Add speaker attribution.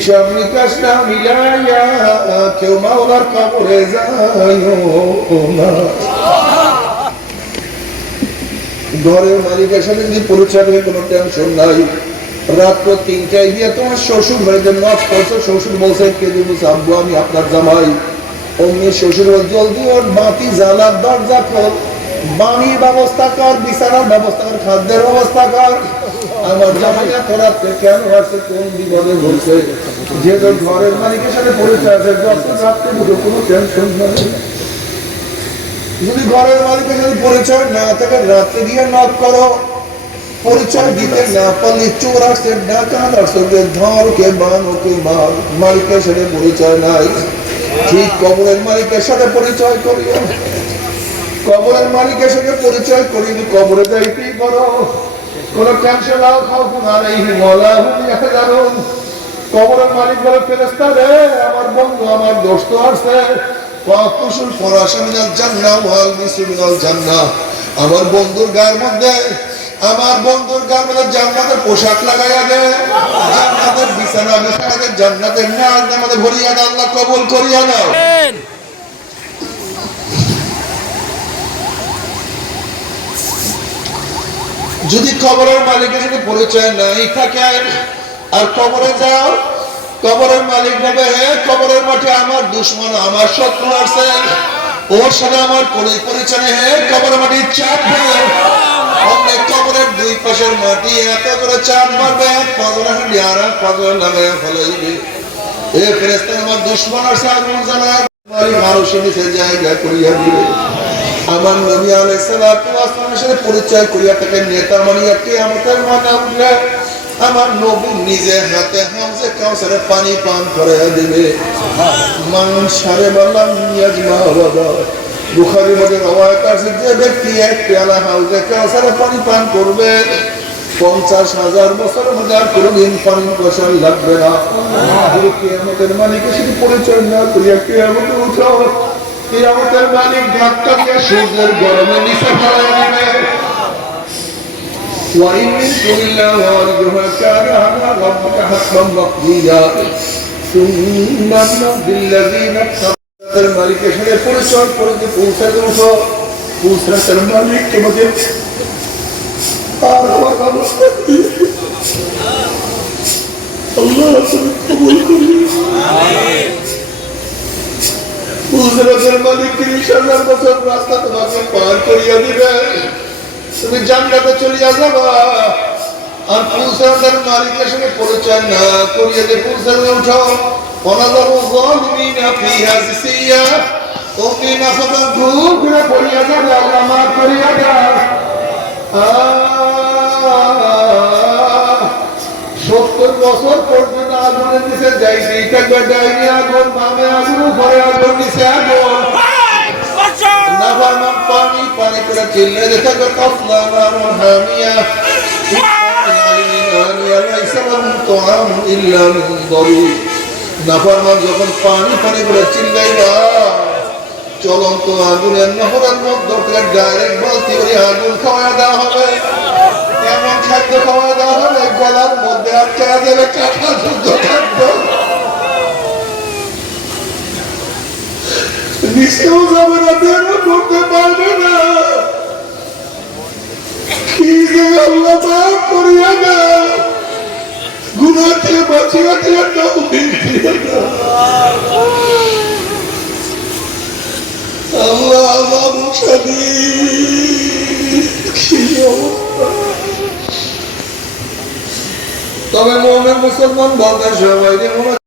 Speaker 1: হিসাব নিকাশ না মিলাইয়া কেউ মাওলার না। ঘরের মালিকের সাথে যদি পরিচয় হয়ে কোনো টেনশন নাই। রাত্র তিনটায় গিয়ে তোমার শ্বশুর বাড়িতে নক করছ, শ্বশুর বলছে, কে দিব আব্বু, আমি আপনার জামাই। অমনি শ্বশুর জলদি ওর বাতি জ্বালার দরজা খোল বাণীর ব্যবস্থা কর, বিছানার ব্যবস্থা কর, খাদ্যের ব্যবস্থা কর। আমার জামাই রাত্রে কেন আছে কোন বিপদে বলছে? যেহেতু ঘরের মালিকের সাথে পরিচয় আছে যত রাত্রে দুটো, কোনো টেনশন নেই। যদি ঘরের মালিকের সাথে পরিচয় না থাকে, রাত্রে গিয়ে নক করো। পরিচয় দিতে না পারলে চোর আসছে ডাকা আসছে ধর কে বান ওকে মার মালিকের সাথে পরিচয় নাই। ঠিক কবরের মালিকের সাথে পরিচয় করিও কবরের মালিকের সাথে পরিচয় করিনি কবরে যাইতেই করো কোন টেনশন নাও খাও আর এই মলা জানুন কবরের মালিক বলে ফেরেস্তা রে আমার বন্ধু আমার দোস্ত আসছে আমার বন্ধুর গায়ের মধ্যে আমার বন্ধুর গায়ের মধ্যে জান্নাতের পোশাক লাগাইয়া দে জান্নাতের বিছানা বিছানা জান্নাতের আমাদের ভরিয়া দে আল্লাহ কবুল করিয়া দাও যদি কবরের মালিকের সাথে পরিচয় নাই থাকে আর কবরে যাও। কবরের মালিক বলবে, হে কবরের মাঠে আমার দুশ্মন, আমার শত্রু আছে। ওর সাথে আমার কোনো পরিচয় হে কবরের মাটি চাপ কবরের দুই পাশের মাটি এত করে চাপ মারবে হাঁটি আর ফেলাইবে এ ফেরেস্তা আমার দুশ্মন আছে, আগুন নিচে জায়গা করিয়া দিবে। আমার নবী আলাইহিস পরিচয় করিয়া তাকে নেতা মানিয়া কিয়ামতের মাঠে উঠলে আমার নবী নিজে হাতে হামজে কাউসারে পানি পান করে দিবে। মান সারে বললাম ইয়াজমা বাবা বুখারী মধ্যে রওয়ায়াত আছে, যে ব্যক্তি এক পেয়ালা হাউজে কাউসারে পানি পান করবে, পঞ্চাশ হাজার বছরের মধ্যে আর কোনোদিন পানি পয়সা লাগবে না। কিয়ামতের মালিকের সাথে পরিচয় না করিয়া কিয়ামতে উঠাও কিয়ামতের মালিক দিয়ে সূর্যের গরমে নিচে ফেলায় দিবে। وإن منكم إلا واردها كان على ربك حتما مقضيا ثم ننجي الذين اتقوا মালিকের সাথে পরিচয় করে যে পৌঁছাতে উঠো পৌঁছাতে মালিক তোমাকে আর আমার অবস্থা কি? আল্লাহ তুমি কবুল করি হুজরতের মালিক তিরিশ হাজার বছর রাস্তা তোমাকে পার করিয়া দিবে তুমি জান্নাতে চলিয়া যাবা আর পুরুষের মালিকের সঙ্গে পরিচয় না করিয়া যে পুরুষের উঠাও অনাদর জালিমিনা ফিহা জিসিয়া তুমি না সদা ঘুরে পড়িয়া যাবে, আল্লাহ মাফ করিয়া দাও সত্তর বছর পর্যন্ত আগুনের নিচে যাইতেই থাকবে, ডাইনি আগুন, বামে আগুন, উপরে আগুন, নিচে আগুন। পানি পানি করে চিল্লে যেতে হবে কাফলা নারুন হামিয়া নাফারমান যখন পানি পানি করে চিল্লাইবা চলন্ত আগুনের নহরের মধ্য ডাইরেক্ট বালতি করে আগুন খাওয়া দেওয়া হবে। এমন খাদ্য খাওয়া দেওয়া হবে? গলার মধ্যে আটকে দেবে চাটা যুদ্ধ খাদ্য। নিচেও যাবে না করতে পারবে না। গুণা থেকে বাঁচিয়া দিয়ে দাও। আল্লাহ আমার তবে মনে মুসলমান বলতে সবাই